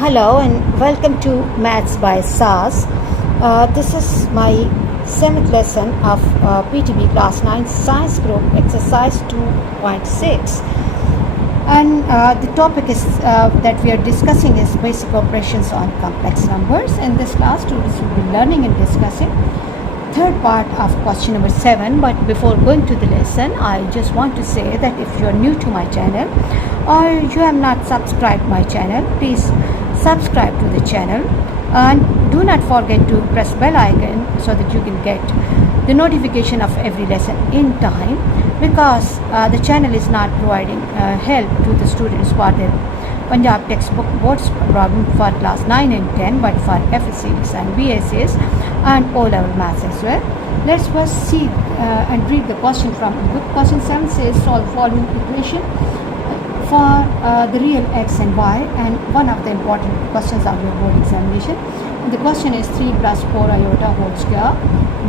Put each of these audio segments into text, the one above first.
Hello and welcome to Maths by SAS. This is my 7th lesson of PTB Class 9 Science Group Exercise 2.6, and the topic is that we are discussing is basic operations on complex numbers. In this class, students will be learning and discussing third part of question number 7. But before going to the lesson, I just want to say that if you are new to my channel or you have not subscribed my channel, please subscribe to the channel and do not forget to press bell icon so that you can get the notification of every lesson in time, because the channel is not providing help to the students for their Punjab textbook boards problem for class 9 and 10, but for FSCs and BSCs and O-level maths as well. Let's first see and read the question from the book. Question 7 says solve following equation for the real x and y, and one of the important questions of your board examination. The question is 3 plus 4 iota whole square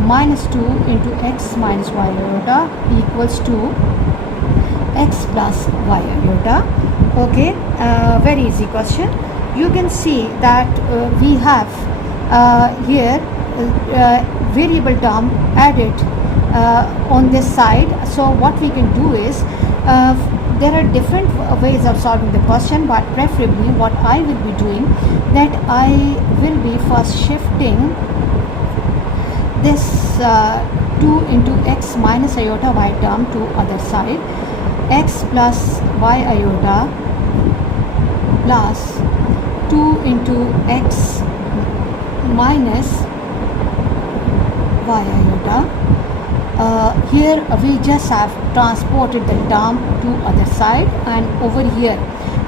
minus 2 into x minus y iota equals to x plus y iota. Okay, very easy question. You can see that we have here variable term added on this side. So what we can do is there are different ways of solving the question, but preferably what I will be doing, that I will be first shifting this 2 into x minus iota y term to other side, x plus y iota plus 2 into x minus y iota. Here we just have transported the term to other side, and over here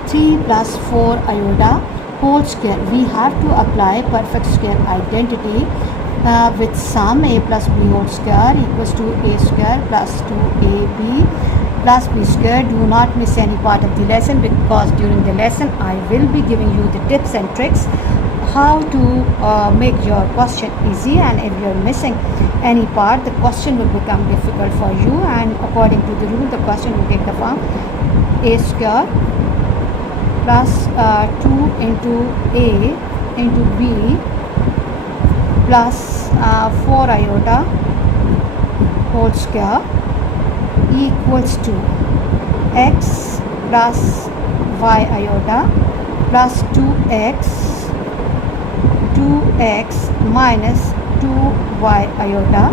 3 plus 4 iota whole square, we have to apply perfect square identity with sum a plus b whole square equals to a square plus 2ab plus b square. Do not miss any part of the lesson, because during the lesson I will be giving you the tips and tricks how to make your question easy, and if you are missing any part, the question will become difficult for you, and according to the rule the question will take the form a square plus 2 into a into b plus 4 iota whole square equals to x plus y iota plus 2x minus 2y iota,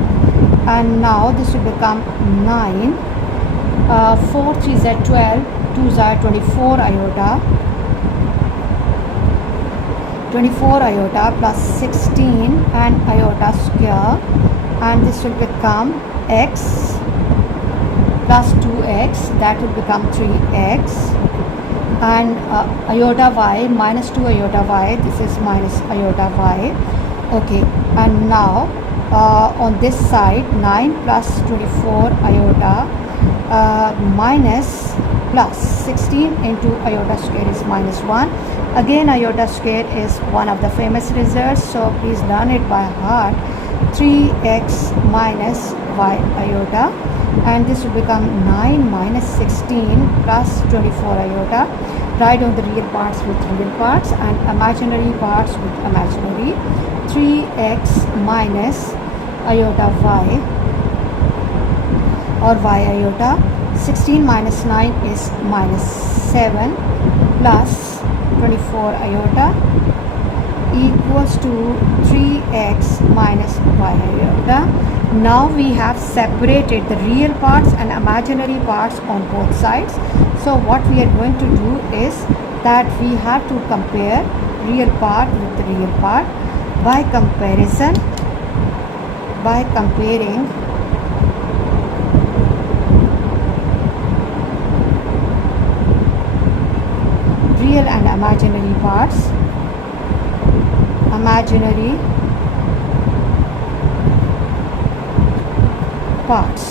and now this will become 9. 4 3s are 12, 2s are 24 iota, 24 iota plus 16 and iota square, and this will become x plus 2x, that will become 3x, and iota y minus 2 iota y, this is minus iota y. Okay, and now on this side 9 plus 24 iota minus plus 16 into iota square is minus 1. Again, iota square is one of the famous results, so please learn it by heart. 3x minus y iota, and this will become 9 minus 16 plus 24 iota. Write down the real parts with real parts and imaginary parts with imaginary. 3x minus iota y or y iota. 16 minus 9 is minus 7 plus 24 iota equals to 3x minus y iota. Now we have separated the real parts and imaginary parts on both sides. So what we are going to do is that we have to compare real part with the real part by comparison, by comparing real and imaginary parts, imaginary parts.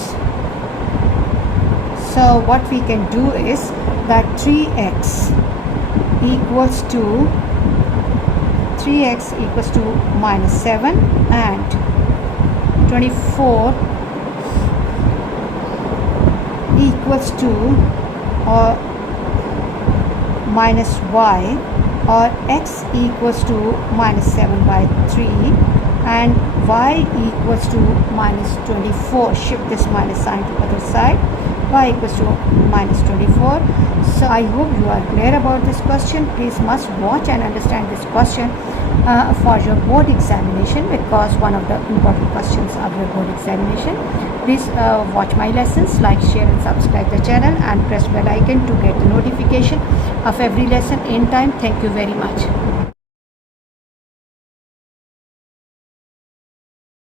So what we can do is that 3x equals to minus 7 and 24 equals to minus y or x equals to minus 7 by 3 and y equals to minus 24. Shift this minus sign to other side. Y equals to minus 24. So I hope you are clear about this question. Please must watch and understand this question for your board examination, because one of the important questions of your board examination. Please watch my lessons, like, share and subscribe the channel and press bell icon to get the notification of every lesson in time. Thank you very much.